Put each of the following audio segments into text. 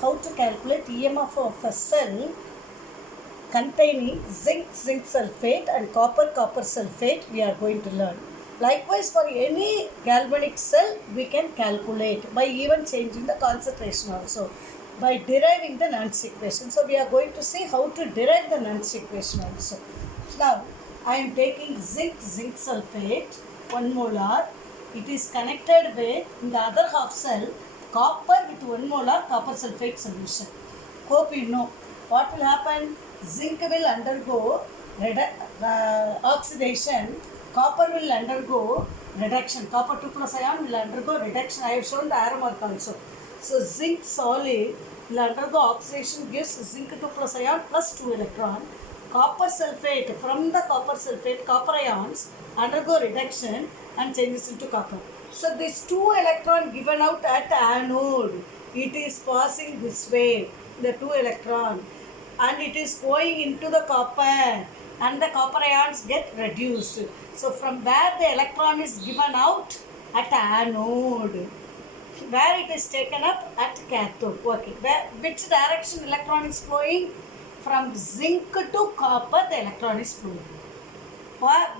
how to calculate EMF of a cell containing zinc sulfate and copper sulfate we are going to learn. Likewise, for any galvanic cell we can calculate by even changing the concentration also, by deriving the Nernst equation. So we are going to see how to derive the Nernst equation also. Now I am taking zinc sulfate 1 molar. It is connected with, in the other half cell, copper with 1 molar copper sulfate solution. Hope you know what will happen. Zinc will undergo oxidation, copper will undergo reduction. Copper 2 plus ion will undergo reduction. I have shown the arrow mark also. So zinc solid will undergo oxidation, gives zinc 2 plus ion plus 2 electron. Copper sulfate, from the copper sulfate, copper ions undergo reduction and changes into copper. So this 2 electron given out at anode, it is passing this way, the 2 electron, and it is going into the copper, and the copper ions get reduced. So from where the electron is given out at anode, where it is taken up at cathode. Okay, which direction electron is flowing? From zinc to copper the electron is flowing.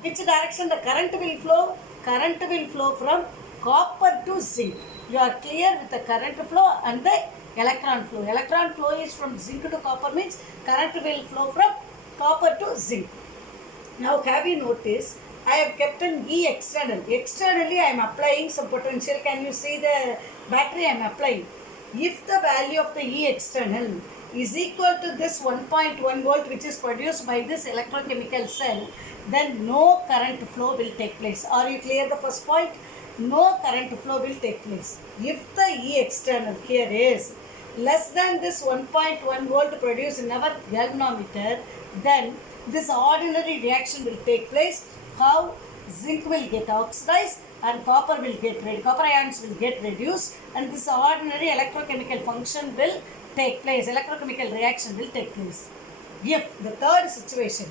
Which direction the current will flow? Current will flow from copper to zinc. You are clear with the current flow and the electron flow. Electron flow is from zinc to copper, means current will flow from copper to zinc. Now have you noticed, I have kept an E external. Externally I am applying some potential. Can you see the battery I am applying? If the value of the E external is equal to this 1.1 volt which is produced by this electrochemical cell, then no current flow will take place. Are you clear the first point? No current flow will take place. If the E external here is less than this 1.1 volt produced in our galvanometer, then this ordinary reaction will take place. How? Zinc will get oxidized and copper ions will get reduced, and this ordinary electrochemical function will take place, electrochemical reaction will take place. If the third situation,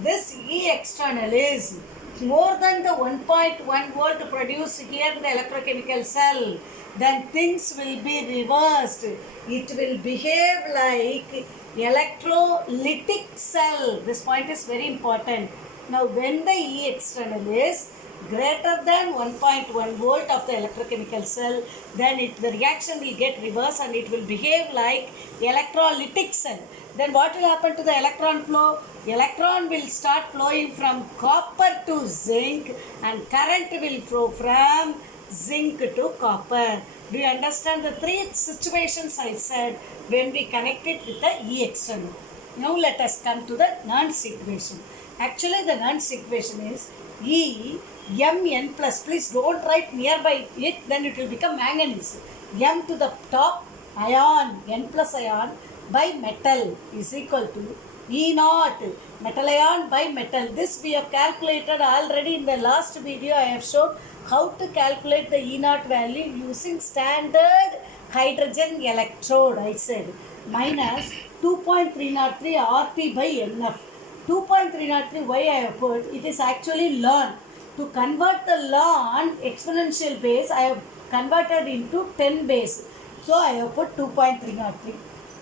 this E external is more than the 1.1 volt produced here in the electrochemical cell, then things will be reversed. It will behave like electrolytic cell. This point is very important. Now when the E external is greater than 1.1 volt of the electrochemical cell, then the reaction will get reversed and it will behave like electrolytic cell. Then what will happen to the electron flow? Electron will start flowing from copper to zinc and current will flow from zinc to copper. Do you understand the three situations I said when we connect it with the E external? Now let us come to the Nernst equation. Actually the Nernst equation is E Mn plus, please don't write nearby it, then it will become manganese. M to the top ion, N plus ion by metal is equal to E naught, metal ion by metal. This we have calculated already in the last video. I have shown how to calculate the E naught value using standard hydrogen electrode, I said, minus 2.303 RT by NF. 2.303 why I have put, it is actually ln. To convert the ln exponential base, I have converted into 10 base. So I have put 2.303.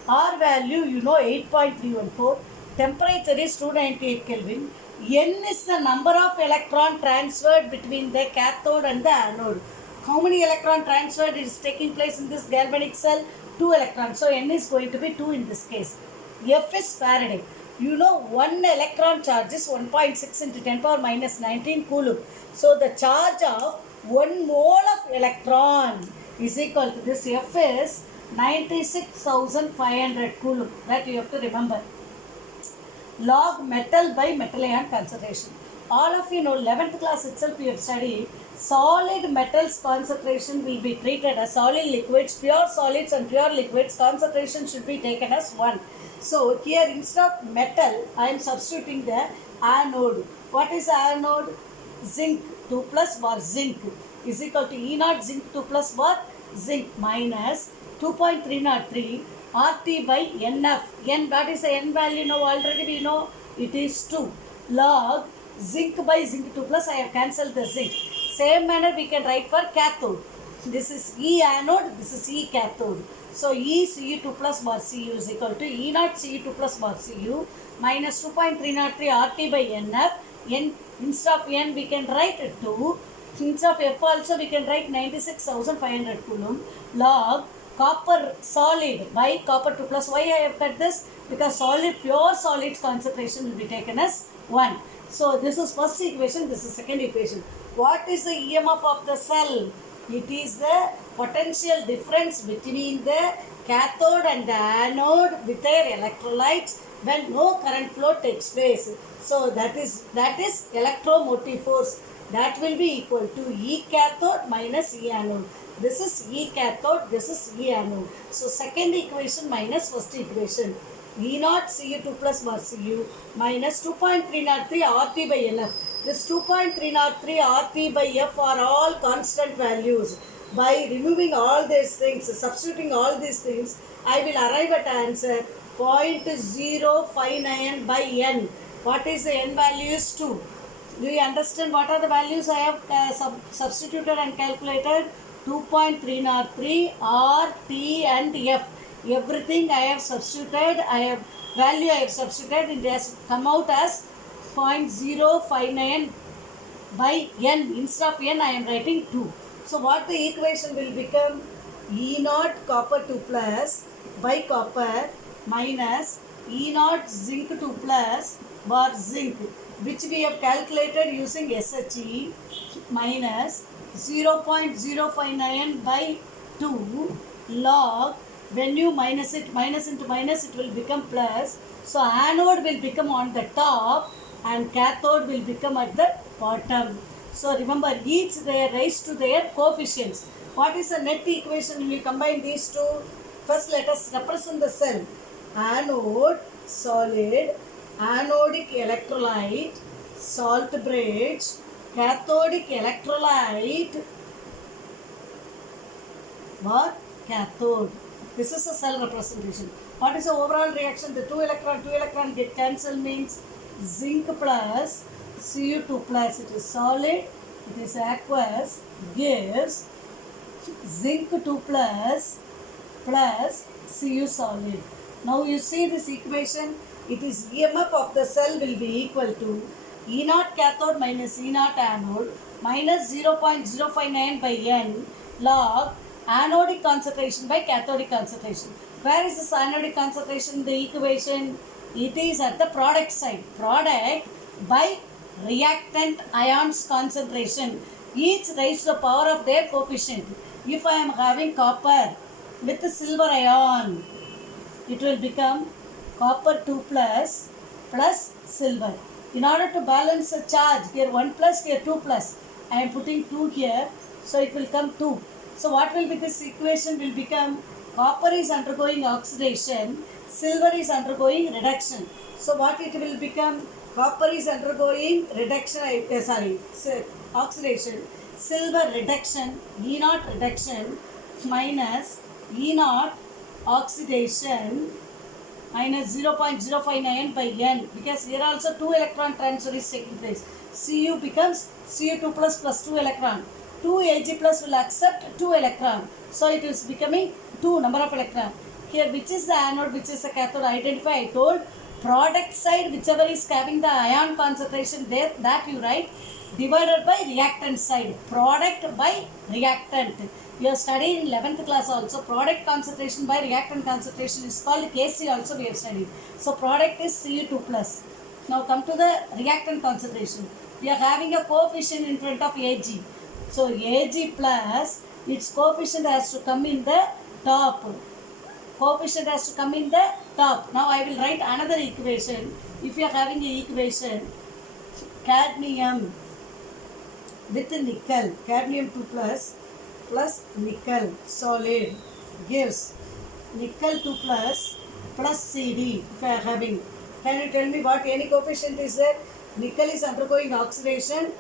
R value, you know, 8.314. Temperature is 298 Kelvin. N is the number of electron transferred between the cathode and the anode. How many electron transferred is taking place in this galvanic cell? 2 electrons. So N is going to be 2 in this case. F is Faraday. You know, 1 electron charge is 1.6 into 10 power minus 19 coulomb. So the charge of 1 mole of electron is equal to this. F is 96,500 coulomb. That you have to remember. Log metal by metal ion concentration. All of you know, 11th class itself we have studied solid metals concentration will be treated as solid liquids, pure solids and pure liquids concentration should be taken as 1. So here instead of metal, I am substituting the anode. What is anode? Zinc 2 plus bar zinc is equal to E naught zinc 2 plus bar zinc minus 2.303 RT by NF. N, what is the N value now? Already we know it is 2. Log zinc by zinc 2 plus, I have cancelled the zinc. Same manner we can write for cathode. This is E anode, this is E cathode. So E Cu2 plus bar Cu is equal to E naught Cu2 plus bar Cu minus 2.303 RT by NF. N instead of N we can write 2. Instead of F also we can write 96,500 coulomb log copper solid by copper 2 plus. Why I have cut this? Because solid, pure solids concentration will be taken as 1. So this is first equation, this is second equation. What is the EMF of the cell? It is the potential difference between the cathode and the anode with their electrolytes when no current flow takes place. So that is electromotive force. That will be equal to E cathode minus E anode. This is E cathode, this is E anode. So second equation minus first equation. E naught Cu2 plus bar Cu minus 2.303 RT by NF. This 2.303 RT by F are all constant values. By removing all these things, substituting all these things, I will arrive at answer 0.059 by N. What is the N value is 2. Do you understand what are the values I have substituted and calculated? 2.303 R, T and F. Everything I have substituted, I have substituted, it has come out as 0.059 by N. Instead of N I am writing 2. So what the equation will become? E naught copper 2 plus by copper minus E naught zinc 2 plus bar zinc, which we have calculated using SHE, minus 0.059 by 2 log, when you minus into minus it will become plus. So anode will become on the top and cathode will become at the bottom. So remember, each they raised to their coefficients. What is the net equation when you combine these two? First let us represent the cell. Anode solid, anodic electrolyte, salt bridge, cathodic electrolyte, what? Cathode. This is a cell representation. What is the overall reaction? The two electron get cancelled, means zinc plus Cu2 plus, it is solid, it is aqueous, gives zinc 2 plus Cu solid. Now you see this equation, it is EMF of the cell will be equal to E naught cathode minus E naught anode minus 0.059 by N log anodic concentration by cathodic concentration. Where is this anodic concentration in the equation? It is at the product side. Product by reactant ions concentration. Each raised to the power of their coefficient. If I am having copper with silver ion, it will become copper 2 plus silver. In order to balance the charge, here 1 plus, here 2 plus. I am putting 2 here, so it will come 2. So what will be this equation will become? Copper is undergoing oxidation, silver is undergoing reduction. So what it will become? Copper is undergoing reduction, oxidation, silver reduction, E naught reduction minus E naught oxidation minus 0.059 by N, because here also 2 electron transfer is taking place. Cu becomes Cu2 plus 2 electron. 2 Ag plus will accept 2 electron. So it is becoming 2 number of electron. Here which is the anode, which is the cathode, identify. I told product side whichever is having the ion concentration there, that you write, divided by reactant side. Product by reactant. You have studied in 11th class also. Product concentration by reactant concentration is called Kc also we have studied. So product is Cu2 plus. Now come to the reactant concentration. We are having a coefficient in front of Ag. So Ag plus, its coefficient has to come in the top. Coefficient has to come in the top. Now I will write another equation. If you are having an equation, cadmium with nickel, cadmium 2 plus nickel solid gives nickel 2 plus Cd. If I am having, can you tell me what any coefficient is there? Nickel is undergoing oxidation,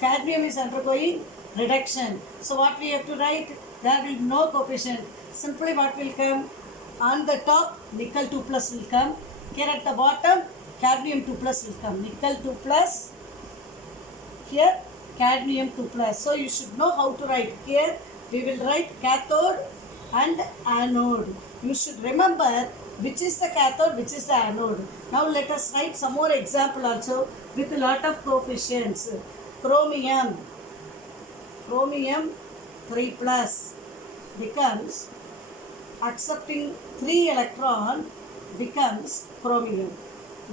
cadmium is undergoing reduction. So what we have to write? There will be no coefficient. Simply what will come? On the top, nickel 2 plus will come. Here at the bottom, cadmium 2 plus will come. Nickel 2 plus, here cadmium 2 plus. So you should know how to write. Here we will write cathode and anode. You should remember which is the cathode, which is the anode. Now let us write some more example also with a lot of coefficients. Chromium 3 plus becomes accepting 3 electron becomes chromium.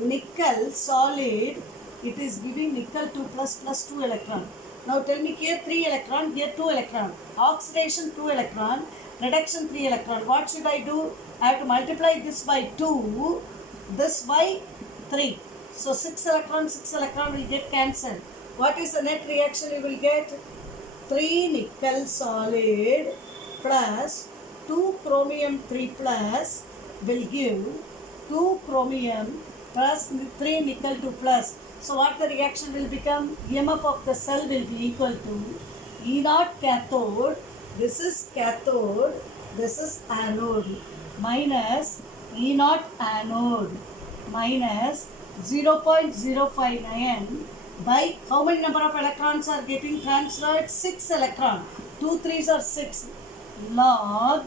Nickel solid, it is giving nickel 2 plus 2 electron. Now tell me, here 3 electron, here 2 electron. Oxidation 2 electron, reduction 3 electron. What should I do? I have to multiply this by 2, this by 3. So 6 electron will get cancelled. What is the net reaction you will get? 3 nickel solid plus 2 chromium 3 plus will give 2 chromium plus 3 nickel 2 plus. So what the reaction will become? EMF of the cell will be equal to E naught cathode, this is cathode, this is anode, minus E naught anode minus 0.059 by how many number of electrons are getting transferred? 6 electron. 2 3s are 6 log.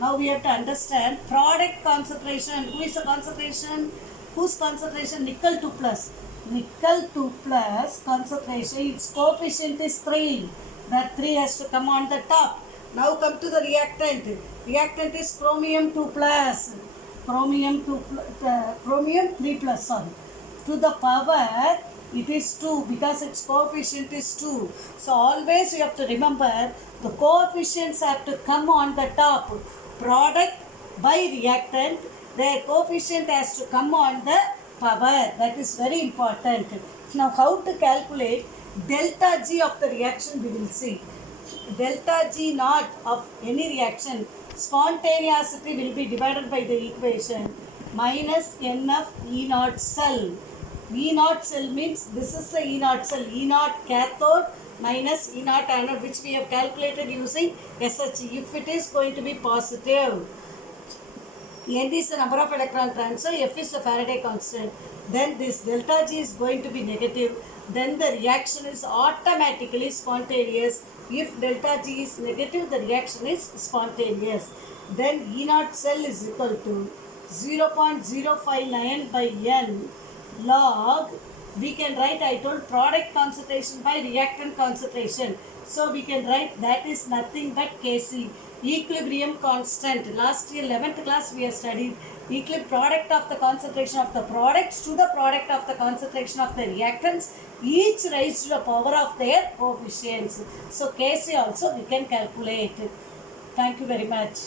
Now we have to understand product concentration. Who is the concentration? Whose concentration? Nickel 2 plus. Nickel 2 plus concentration, its coefficient is 3. That 3 has to come on the top. Now come to the reactant. Reactant is chromium 2 plus. Chromium 3 plus, sorry. To the power, it is 2 because its coefficient is 2. So always you have to remember the coefficients have to come on the top. Product by reactant, their coefficient has to come on the power. That is very important. Now how to calculate delta G of the reaction we will see. Delta G naught of any reaction, spontaneity will be divided by the equation minus NF E naught cell. E naught cell means this is the E naught cell. E naught cathode minus E naught anode, which we have calculated using SHE. If it is going to be positive, N is the number of electron transfer, F is the Faraday constant. Then this delta G is going to be negative. Then the reaction is automatically spontaneous. If delta G is negative, the reaction is spontaneous. Then E naught cell is equal to 0.059 by N log, we can write, I told, product concentration by reactant concentration. So we can write that is nothing but Kc, equilibrium constant. Last year 11th class we have studied product of the concentration of the products to the product of the concentration of the reactants, each raised to the power of their coefficients. So Kc also we can calculate. Thank you very much.